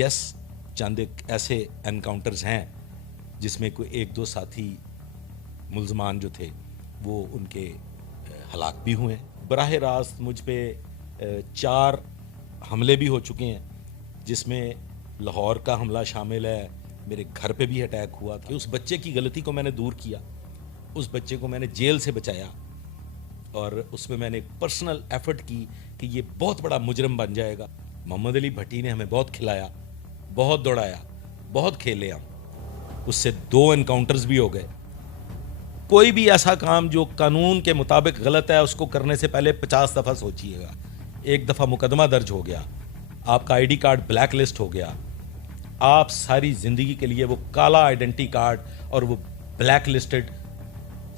یس چند ایک ایسے انکاؤنٹرز ہیں جس میں کوئی ایک دو ساتھی ملزمان جو تھے وہ ان کے ہلاک بھی ہوئے ہیں. براہ راست مجھ پہ 4 حملے بھی ہو چکے ہیں جس میں لاہور کا حملہ شامل ہے. میرے گھر پہ بھی اٹیک ہوا تھا. اس بچے کی غلطی کو میں نے دور کیا, اس بچے کو میں نے جیل سے بچایا اور اس میں میں نے پرسنل ایفرٹ کی کہ یہ بہت بڑا مجرم بن جائے گا. محمد علی بھٹی نے ہمیں بہت کھلایا, بہت دوڑایا, بہت کھیلے ہم. اس سے 2 انکاؤنٹرز بھی ہو گئے. کوئی بھی ایسا کام جو قانون کے مطابق غلط ہے اس کو کرنے سے پہلے 50 دفعہ سوچیے گا. ایک دفعہ مقدمہ درج ہو گیا, آپ کا I D card blacklist ہو گیا, آپ ساری زندگی کے لیے وہ کالا آئیڈینٹی کارڈ اور وہ بلیک لسٹڈ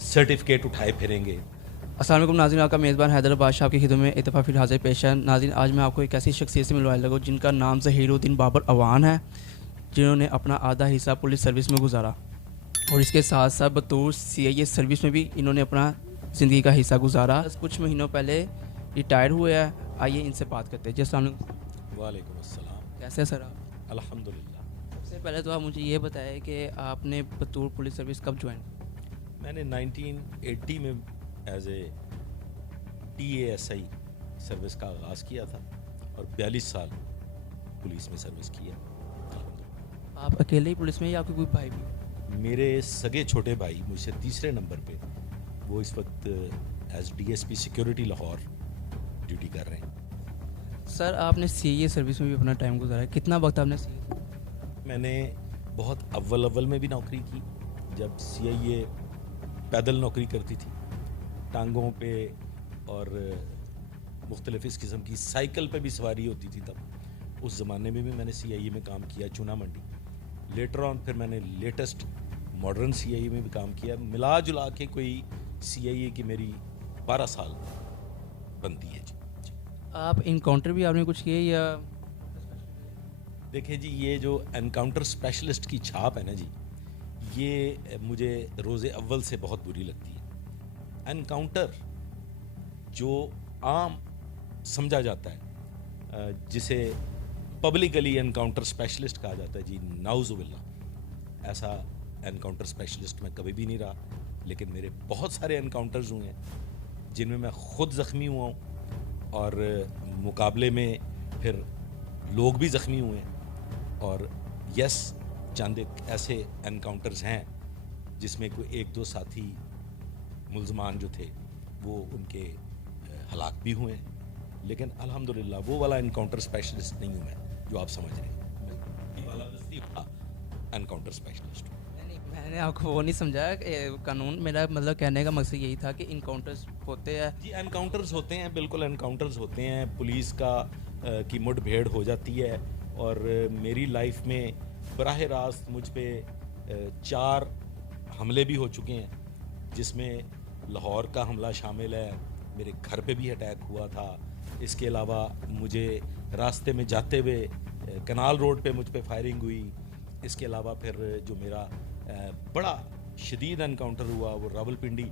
سرٹیفکیٹ اٹھائے پھریں گے. السلام علیکم ناظرین, آپ کا میزبان حیدر بادشاہ کی خدمت میں اتفاق پھر حاضر پیش ہے. ناظرین, آج میں آپ کو ایک ایسی شخصیت سے ملوانے لگا جن کا نام ظہیر الدین بابر اوان ہے, جنہوں نے اپنا آدھا حصہ پولیس سروس میں گزارا اور اس کے ساتھ ساتھ بطور CIA سروس میں بھی انہوں نے اپنا زندگی کا حصہ گزارا. کچھ مہینوں پہلے ریٹائر ہوئے ہیں. آئیے ان سے بات کرتے ہیں. جی السلام علیکم. وعلیکم السلام. کیسے ہیں سر آپ؟ الحمدللہ. سب سے پہلے تو آپ مجھے یہ بتائیں کہ آپ نے بطور پولیس سروس کب جوائن؟ میں نے 1980 میں ایز اے TASI سروس کا آغاز کیا تھا اور 42 سال پولیس میں سروس کیا. آپ اکیلے ہی پولیس میں یا آپ کے کوئی بھائی بھی؟ میرے سگے چھوٹے بھائی مجھ سے تیسرے نمبر پہ, وہ اس وقت as DSP security Lahore duty کر رہے ہیں. سر آپ نے CIA سروس میں بھی اپنا ٹائم گزارا ہے, کتنا وقت آپ نے CIA؟ میں نے بہت اول میں بھی نوکری کی جب CIA پیدل نوکری کرتی تھی, ٹانگوں پہ اور مختلف اس قسم کی سائیکل پہ بھی سواری ہوتی تھی. تب اس زمانے میں بھی میں نے CIA میں کام کیا, چونا منڈی. لیٹر آن پھر میں نے لیٹسٹ ماڈرن CIA میں بھی کام کیا. ملا جلا کے کوئی CIA کی میری 12 سال بنتی ہے. جی آپ انکاؤنٹر بھی آپ نے کچھ کیے یا؟ دیکھیں جی, یہ جو انکاؤنٹر اسپیشلسٹ کی چھاپ ہے نا جی, یہ مجھے روز اول سے بہت بری لگتی ہے. انکاؤنٹر جو عام سمجھا جاتا ہے, جسے پبلکلی انکاؤنٹر اسپیشلسٹ کہا جاتا ہے, جی نعوذ باللہ, ایسا انکاؤنٹر اسپیشلسٹ میں کبھی بھی نہیں رہا. لیکن میرے بہت سارے انکاؤنٹرز ہوئے ہیں جن میں میں خود زخمی ہوا ہوں اور مقابلے میں پھر لوگ بھی زخمی ہوئے ہیں. اور یس چند ایک ایسے انکاؤنٹرز ہیں جس میں کوئی ایک دو ساتھی ملزمان جو تھے وہ ان کے ہلاک بھی ہوئے ہیں. لیکن الحمدللہ وہ والا انکاؤنٹر اسپیشلسٹ نہیں ہوں میں جو آپ سمجھ رہے ہیں. انکاؤنٹر اسپیشلسٹ میں نے آپ کو وہ نہیں سمجھا کہ قانون, میرا مطلب کہنے کا مقصد یہی تھا کہ انکاؤنٹرز ہوتے ہیں. جی انکاؤنٹرز ہوتے ہیں, بالکل انکاؤنٹرز ہوتے ہیں. پولیس کی مڈ بھیڑ ہو جاتی ہے اور میری لائف میں براہ راست مجھ پہ 4 حملے بھی ہو چکے ہیں جس میں لاہور کا حملہ شامل ہے. میرے گھر پہ بھی اٹیک ہوا تھا. اس کے علاوہ مجھے راستے میں جاتے ہوئے کنال روڈ پہ مجھ پہ فائرنگ ہوئی. اس کے علاوہ پھر جو میرا بڑا شدید انکاؤنٹر ہوا وہ راولپنڈی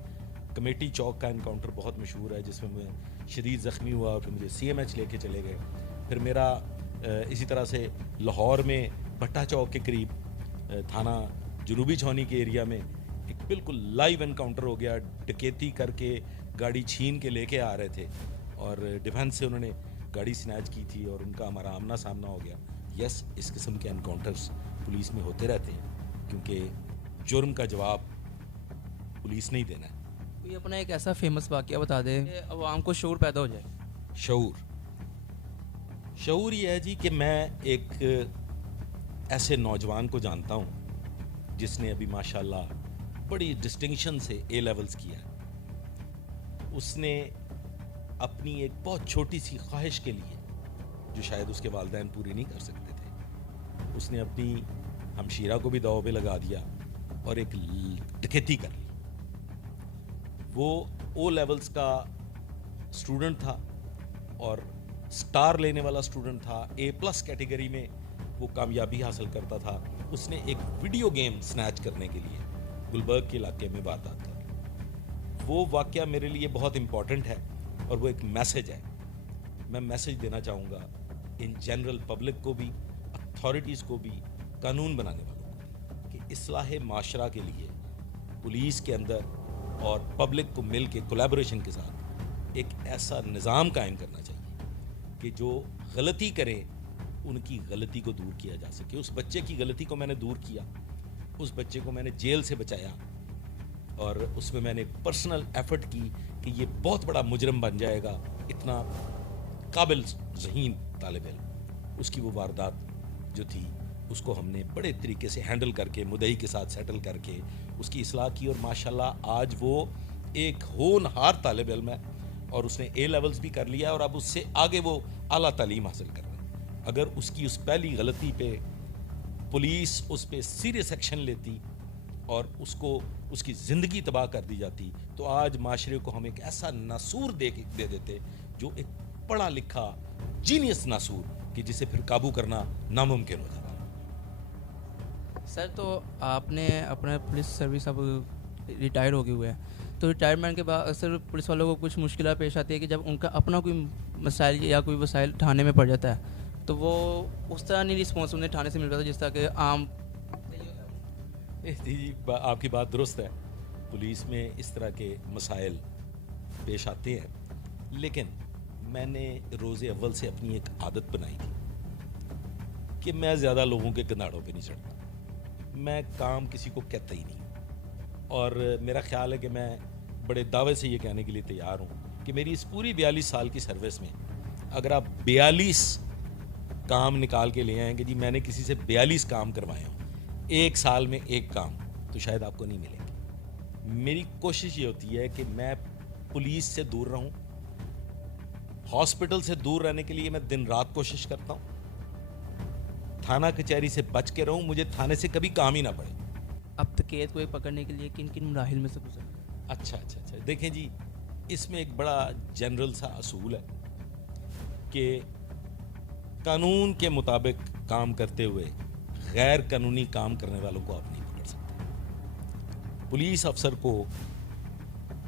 کمیٹی چوک کا انکاؤنٹر بہت مشہور ہے, جس میں میں شدید زخمی ہوا اور پھر مجھے CMH لے کے چلے گئے. پھر میرا اسی طرح سے لاہور میں بھٹا چوک کے قریب تھانہ جنوبی چھونی کے ایریا میں ایک بالکل لائیو انکاؤنٹر ہو گیا. ڈکیتی کر کے گاڑی چھین کے لے کے آ رہے تھے اور ڈیفنس سے انہوں نے گاڑی سنیچ کی تھی اور ان کا ہمارا آمنا سامنا ہو گیا. یس اس قسم کے انکاؤنٹرز پولیس میں ہوتے رہتے ہیں کیونکہ جرم کا جواب پولیس نہیں دینا ہے. کوئی اپنا ایک ایسا فیمس واقعہ بتا دیں کہ عوام کو شعور پیدا ہو جائے. شعور یہ ہے جی کہ میں ایک ایسے نوجوان کو جانتا ہوں جس نے ابھی ماشاءاللہ بڑی ڈسٹنکشن سے A لیولز کیا ہے. اس نے اپنی ایک بہت چھوٹی سی خواہش کے لیے جو شاید اس کے والدین پوری نہیں کر سکتے تھے, اس نے اپنی ہمشیرہ کو بھی داؤ پہ لگا دیا اور ایک ڈکیتی کر لی. وہ O لیولز کا اسٹوڈنٹ تھا اور سٹار لینے والا اسٹوڈنٹ تھا. A+ کیٹیگری میں وہ کامیابی حاصل کرتا تھا. اس نے ایک ویڈیو گیم سنیچ کرنے کے لیے گلبرگ کے علاقے میں واردات کر لی. وہ واقعہ میرے لیے بہت امپورٹنٹ ہے اور وہ ایک میسج ہے. میں میسج دینا چاہوں گا ان جنرل پبلک کو بھی, اتھارٹیز کو بھی, قانون بنانے والوں کو بھی, کہ اصلاح معاشرہ کے لیے پولیس کے اندر اور پبلک کو مل کے کولیبوریشن کے ساتھ ایک ایسا نظام قائم کرنا چاہیے کہ جو غلطی کریں ان کی غلطی کو دور کیا جا سکے. اس بچے کی غلطی کو میں نے دور کیا, اس بچے کو میں نے جیل سے بچایا, اور اس میں نے پرسنل ایفرٹ کی کہ یہ بہت بڑا مجرم بن جائے گا. اتنا قابل ذہین طالب علم, اس کی وہ واردات جو تھی اس کو ہم نے بڑے طریقے سے ہینڈل کر کے مدعی کے ساتھ سیٹل کر کے اس کی اصلاح کی, اور ماشاءاللہ آج وہ ایک ہونہار طالب علم ہے, اور اس نے اے لیولز بھی کر لیا, اور اب اس سے آگے وہ اعلیٰ تعلیم حاصل کر رہا ہے. اگر اس کی اس پہلی غلطی پہ پولیس اس پہ سیریس ایکشن لیتی اور اس کو اس کی زندگی تباہ کر دی جاتی, تو آج معاشرے کو ہم ایک ایسا ناسور دے دیتے جو ایک پڑھا لکھا جینیس ناسور, کہ جسے پھر قابو کرنا ناممکن ہو جاتا. سر تو آپ نے اپنا پولیس سروس اب ریٹائر ہو گئے ہوئے ہیں, تو ریٹائرمنٹ کے بعد اکثر پولیس والوں کو کچھ مشکلات پیش آتی ہے کہ جب ان کا اپنا کوئی مسائل یا کوئی وسائل تھانے میں پڑ جاتا ہے تو وہ اس طرح نہیں رسپانس انہیں تھانے سے مل پاتا جس طرح کہ عام. جی آپ کی بات درست ہے, پولیس میں اس طرح کے مسائل پیش آتے ہیں, لیکن میں نے روز اول سے اپنی ایک عادت بنائی تھی کہ میں زیادہ لوگوں کے گنداڑوں پہ نہیں چڑھتا. میں کام کسی کو کہتا ہی نہیں, اور میرا خیال ہے کہ میں بڑے دعوے سے یہ کہنے کے لیے تیار ہوں کہ میری اس پوری 42 سال کی سروس میں اگر آپ 42 کام نکال کے لے آئیں کہ جی میں نے کسی سے 42 کام کروائے ہوں, ایک سال میں ایک کام, تو شاید آپ کو نہیں ملیں گے. میری کوشش یہ ہوتی ہے کہ میں پولیس سے دور رہوں, ہاسپٹل سے دور رہنے کے لیے میں دن رات کوشش کرتا ہوں, تھانہ کچہری سے بچ کے رہوں, مجھے تھانے سے کبھی کام ہی نہ پڑے. اب تقید کو پکڑنے کے لیے کن کن مراحل میں سے گزرنا؟ اچھا دیکھیں جی, اس میں ایک بڑا جنرل سا اصول ہے کہ قانون کے مطابق کام کرتے ہوئے غیر قانونی کام کرنے والوں کو آپ نہیں پکڑ سکتے. پولیس افسر کو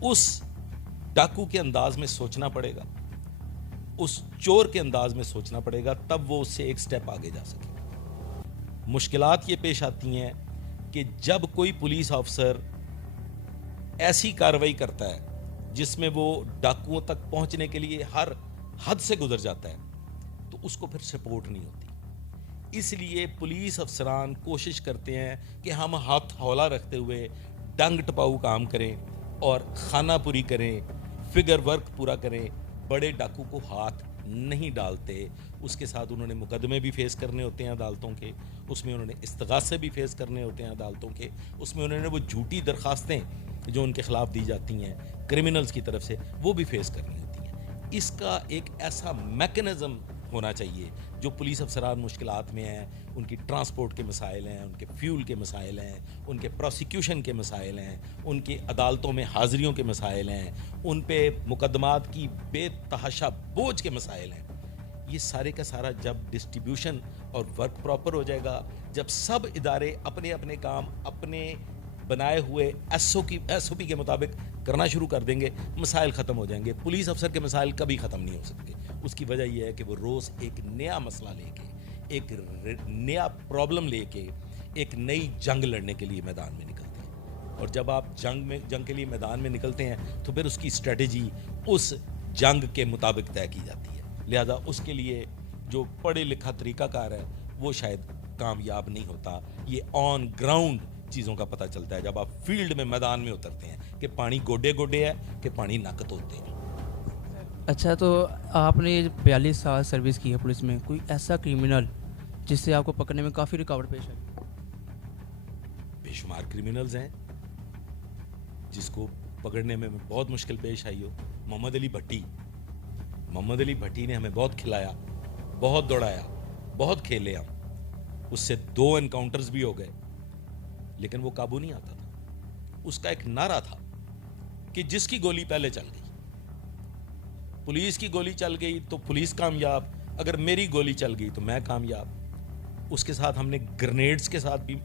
اس ڈاکو کے انداز میں سوچنا پڑے گا, اس چور کے انداز میں سوچنا پڑے گا, تب وہ اس سے ایک سٹیپ آگے جا سکے. مشکلات یہ پیش آتی ہیں کہ جب کوئی پولیس افسر ایسی کارروائی کرتا ہے جس میں وہ ڈاکوؤں تک پہنچنے کے لیے ہر حد سے گزر جاتا ہے, تو اس کو پھر سپورٹ نہیں ہوتی. اس لیے پولیس افسران کوشش کرتے ہیں کہ ہم ہاتھ ہولا رکھتے ہوئے ڈنگ ٹپاؤ کام کریں اور خانہ پوری کریں, فگر ورک پورا کریں. بڑے ڈاکو کو ہاتھ نہیں ڈالتے, اس کے ساتھ انہوں نے مقدمے بھی فیس کرنے ہوتے ہیں عدالتوں کے, اس میں انہوں نے استغاثے بھی فیس کرنے ہوتے ہیں عدالتوں کے, اس میں انہوں نے وہ جھوٹی درخواستیں جو ان کے خلاف دی جاتی ہیں کرمنلز کی طرف سے وہ بھی فیس کرنی ہوتی ہیں. اس کا ایک ایسا میکنزم ہونا چاہیے جو پولیس افسران مشکلات میں ہیں, ان کی ٹرانسپورٹ کے مسائل ہیں, ان کے فیول کے مسائل ہیں, ان کے پروسیکیوشن کے مسائل ہیں, ان کی عدالتوں میں حاضریوں کے مسائل ہیں, ان پہ مقدمات کی بے تحاشا بوجھ کے مسائل ہیں. یہ سارے کا سارا جب ڈسٹریبیوشن اور ورک پراپر ہو جائے گا, جب سب ادارے اپنے اپنے کام اپنے بنائے ہوئے ایس او پی کے مطابق کرنا شروع کر دیں گے, مسائل ختم ہو جائیں گے. پولیس افسر کے مسائل کبھی ختم نہیں ہو سکتے. اس کی وجہ یہ ہے کہ وہ روز ایک نیا مسئلہ لے کے, ایک نیا پرابلم لے کے, ایک نئی جنگ لڑنے کے لیے میدان میں نکلتے ہیں. اور جب آپ جنگ کے لیے میدان میں نکلتے ہیں تو پھر اس کی اسٹریٹجی اس جنگ کے مطابق طے کی جاتی ہے. لہذا اس کے لیے جو پڑھے لکھا طریقہ کار ہے وہ شاید کامیاب نہیں ہوتا. یہ آن گراؤنڈ چیزوں کا پتہ چلتا ہے جب آپ فیلڈ میں میدان میں اترتے ہیں کہ پانی گوڈے گوڈے ہے کہ پانی نقد ہوتے ہیں. اچھا, تو آپ نے 42 سال سروس کی ہے پولیس میں, کوئی ایسا کرمنل جس سے آپ کو پکڑنے میں کافی رکاوٹ پیش آئی؟ بے شمار کرمنلز ہیں جس کو پکڑنے میں بہت مشکل پیش آئی ہو. محمد علی بھٹی نے ہمیں بہت کھلایا, بہت دوڑایا, بہت کھیلے ہم. اس سے 2 انکاؤنٹرز بھی ہو گئے لیکن وہ قابو نہیں آتا تھا. اس کا ایک نعرہ تھا کہ جس کی گولی پہلے چل گئی, پولیس کی گولی چل گئی تو پولیس کامیاب, اگر میری گولی چل گئی تو میں کامیاب. اس کے ساتھ ہم نے گرنیڈز کے ساتھ بھی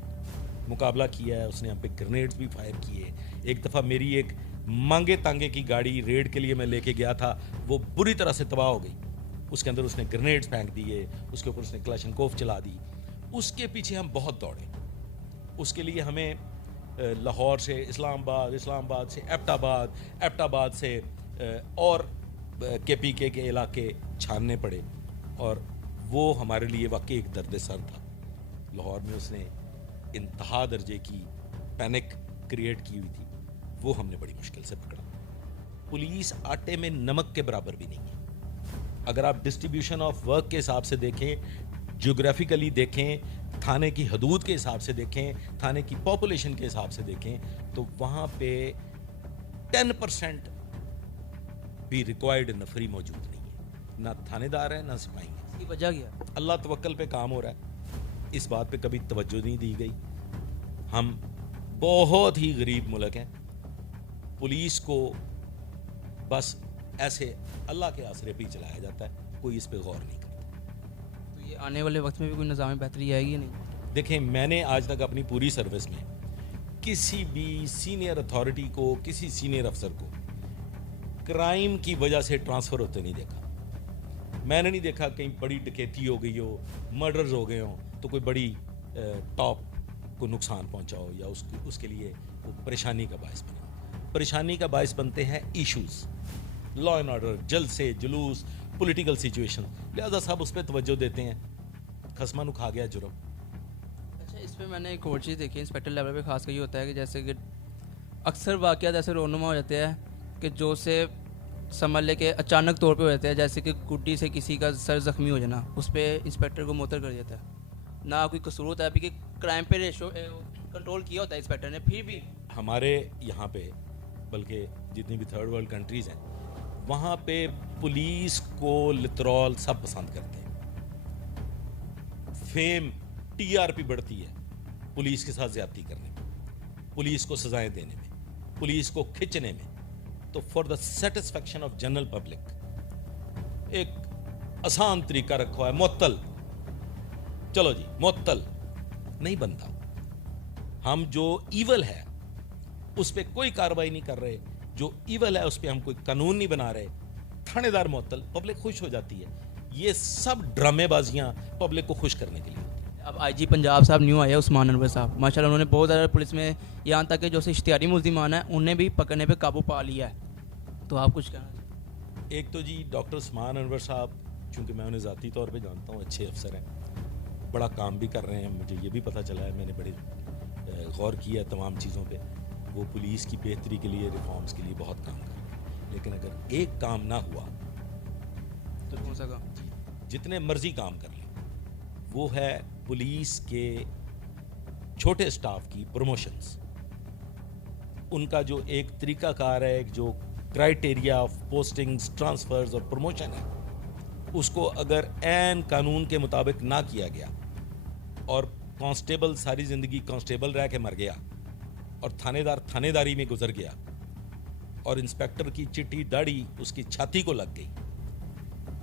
مقابلہ کیا ہے, اس نے ہم پہ گرنیڈز بھی فائر کیے. ایک دفعہ میری ایک مانگے تانگے کی گاڑی ریڈ کے لیے میں لے کے گیا تھا, وہ بری طرح سے تباہ ہو گئی. اس کے اندر اس نے گرنیڈز پھینک دیے, اس کے اوپر اس نے کلاشنکوف چلا دی. اس کے پیچھے ہم بہت دوڑے. اس کے لیے ہمیں لاہور سے اسلام آباد سے ایبٹ آباد سے اور کے علاقے چھاننے پڑے, اور وہ ہمارے لیے واقعی ایک درد سر تھا. لاہور میں اس نے انتہا درجے کی پینک کریٹ کی ہوئی تھی, وہ ہم نے بڑی مشکل سے پکڑا. پولیس آٹے میں نمک کے برابر بھی نہیں ہے. اگر آپ ڈسٹریبیوشن آف ورک کے حساب سے دیکھیں, جیوگرافیکلی دیکھیں, تھانے کی حدود کے حساب سے دیکھیں, تھانے کی پاپولیشن کے حساب سے دیکھیں, تو وہاں پہ 10% بھی ریکوائرڈ نفری موجود نہیں ہے. نہ تھانے دار ہے نہ سپاہی ہے. اس کی وجہ کیا؟ اللہ توکل پہ کام ہو رہا ہے. اس بات پہ کبھی توجہ نہیں دی گئی. ہم بہت ہی غریب ملک ہیں. پولیس کو بس ایسے اللہ کے آسرے پہ ہی چلایا جاتا ہے, کوئی اس پہ غور نہیں کرتا. تو یہ آنے والے وقت میں بھی کوئی نظام بہتری آئے گی یا نہیں؟ دیکھیں, میں نے آج تک اپنی پوری سروس میں کسی بھی سینئر اتھارٹی کو, کسی سینئر افسر کو کرائم کی وجہ سے ٹرانسفر ہوتے نہیں دیکھا. میں نے نہیں دیکھا کہیں بڑی ڈکیتی ہو گئی ہو, مرڈرز ہو گئے ہوں تو کوئی بڑی ٹاپ کو نقصان پہنچا ہو یا اس کے لیے وہ پریشانی کا باعث بنا. پریشانی کا باعث بنتے ہیں ایشوز, لا اینڈ آرڈر, جلسے جلوس, پولیٹیکل سچویشن. لہذا صاحب اس پہ توجہ دیتے ہیں. خصمہ نو کھا گیا جرم. اچھا, اس پہ میں نے ایک اور چیز دیکھی, انسپیکٹر لیول پہ خاص کر یہ ہوتا ہے کہ جیسے کہ اکثر واقعات ایسے رونما ہو جاتے ہیں کہ جو سے سمجھ لے کہ اچانک طور پہ ہو جاتے ہیں, جیسے کہ گڈی سے کسی کا سر زخمی ہو جانا, اس پہ انسپیکٹر کو معطل کر دیتا ہے. نہ کوئی قصور ہوتا ہے کہ کرائم پہ ریشو کنٹرول کیا ہوتا ہے انسپیکٹر نے, پھر بھی ہمارے یہاں پہ, بلکہ جتنی بھی تھرڈ ورلڈ کنٹریز ہیں, وہاں پہ پولیس کو لترول سب پسند کرتے ہیں. فیم, ٹی آر پی بڑھتی ہے پولیس کے ساتھ زیادتی کرنے میں, پولیس کو سزائیں دینے میں, پولیس کو کھچنے میں. تو for the satisfaction of general public ایک آسان طریقہ رکھا ہے, معطل. چلو جی معطل نہیں بنتا. ہم جو ایول ہے اس پہ کوئی کارروائی نہیں کر رہے, جو ایول ہے اس پہ ہم کوئی قانون نہیں بنا رہے, تھانے دار معطل, پبلک خوش ہو جاتی ہے. یہ سب ڈرامے بازیاں پبلک کو خوش کرنے کے لیے. اب آئی جی پنجاب صاحب نیو آئے ہیں, عثمان انور صاحب, ماشاء اللہ انہوں نے بہت زیادہ پولیس میں, یہاں تک کہ جو سے اشتہاری ملزمان ہیں انہیں بھی پکڑنے پہ قابو پا لیا ہے. تو آپ کچھ کہنا چاہیں؟ ایک تو جی ڈاکٹر عثمان انور صاحب, چونکہ میں انہیں ذاتی طور پہ جانتا ہوں, اچھے افسر ہیں, بڑا کام بھی کر رہے ہیں. مجھے یہ بھی پتہ چلا ہے, میں نے بڑے غور کیا ہے تمام چیزوں پہ. وہ پولیس کی بہتری کے لیے, ریفارمز کے لیے بہت کام کر رہے ہیں. لیکن اگر ایک کام نہ ہوا تو کون سا کام؟ جتنے مرضی کام کر لیں, وہ ہے پولیس کے چھوٹے سٹاف کی پروموشنز. ان کا جو ایک طریقہ کار ہے, ایک جو کرائٹیریا آف پوسٹنگز, ٹرانسفرز اور پروموشن ہے, اس کو اگر عین قانون کے مطابق نہ کیا گیا اور کانسٹیبل ساری زندگی کانسٹیبل رہ کے مر گیا اور تھانے دار تھانے داری میں گزر گیا اور انسپیکٹر کی چٹی داڑھی اس کی چھاتی کو لگ گئی,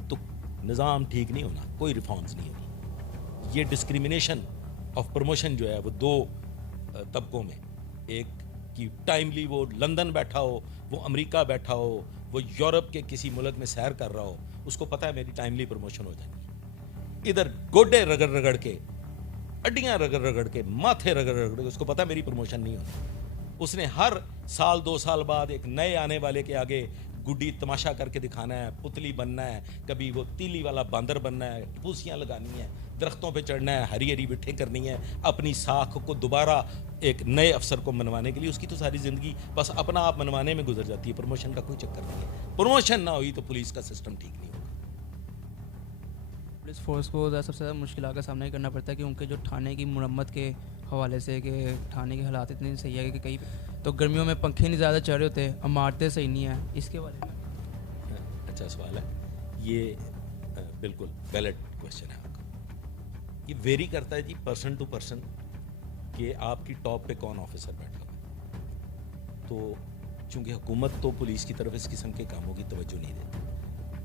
تو نظام ٹھیک نہیں ہونا, کوئی ریفارمز نہیں ہوگی. یہ ڈسکریمنیشن آف پروموشن جو ہے وہ دو طبقوں میں, ایک کی ٹائملی وہ لندن بیٹھا ہو, وہ امریکہ بیٹھا ہو, وہ یورپ کے کسی ملک میں سیر کر رہا ہو, اس کو پتہ ہے میری ٹائملی پروموشن ہو جانی ہے. ادھر گوڈے رگڑ رگڑ کے, اڈیاں رگڑ رگڑ کے, ماتھے رگڑ رگڑ کے, اس کو پتہ ہے میری پروموشن نہیں ہونی. اس نے ہر سال 2 سال بعد ایک نئے آنے والے کے آگے گڈی تماشا کر کے دکھانا ہے, پتلی بننا ہے, کبھی وہ تیلی والا باندر بننا ہے, پھوسیاں لگانی ہیں, درختوں پہ چڑھنا ہے, ہری ہری بٹھیں کرنی ہے, اپنی ساکھ کو دوبارہ ایک نئے افسر کو منوانے کے لیے. اس کی تو ساری زندگی بس اپنا آپ منوانے میں گزر جاتی ہے, پروموشن کا کوئی چکر نہیں ہے. پروموشن نہ ہوئی تو پولیس کا سسٹم ٹھیک نہیں ہوگا. پولیس فورس کو سب سے زیادہ مشکلات کا سامنا کرنا پڑتا ہے کہ ان کے جو تھانے کی مرمت کے حوالے سے, کہ تھانے کے حالات اتنے صحیح ہے کہ کئی تو گرمیوں میں پنکھے نہیں زیادہ چل رہے ہوتے, عمارتیں صحیح نہیں ہیں, اس کے بارے میں. اچھا سوال ہے یہ, بالکل ویلڈ کوشچن ہے آپ کا. یہ ویری کرتا ہے جی پرسن ٹو پرسن کہ آپ کی ٹاپ پہ کون آفیسر بیٹھا ہوا ہے. تو چونکہ حکومت تو پولیس کی طرف اس قسم کے کاموں کی توجہ نہیں دیتی,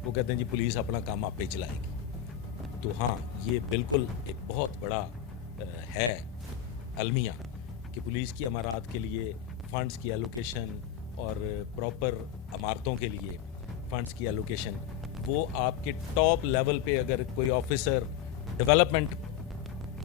وہ کہتے ہیں جی پولیس اپنا کام آپ پہ چلائے گی. تو ہاں یہ بالکل ایک بہت بڑا ہے المیہ کہ پولیس کی عمارات کے لیے فنڈز کی ایلوکیشن اور پراپر عمارتوں کے لیے فنڈز کی ایلوکیشن, وہ آپ کے ٹاپ لیول پہ اگر کوئی آفیسر ڈیولپمنٹ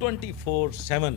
24/7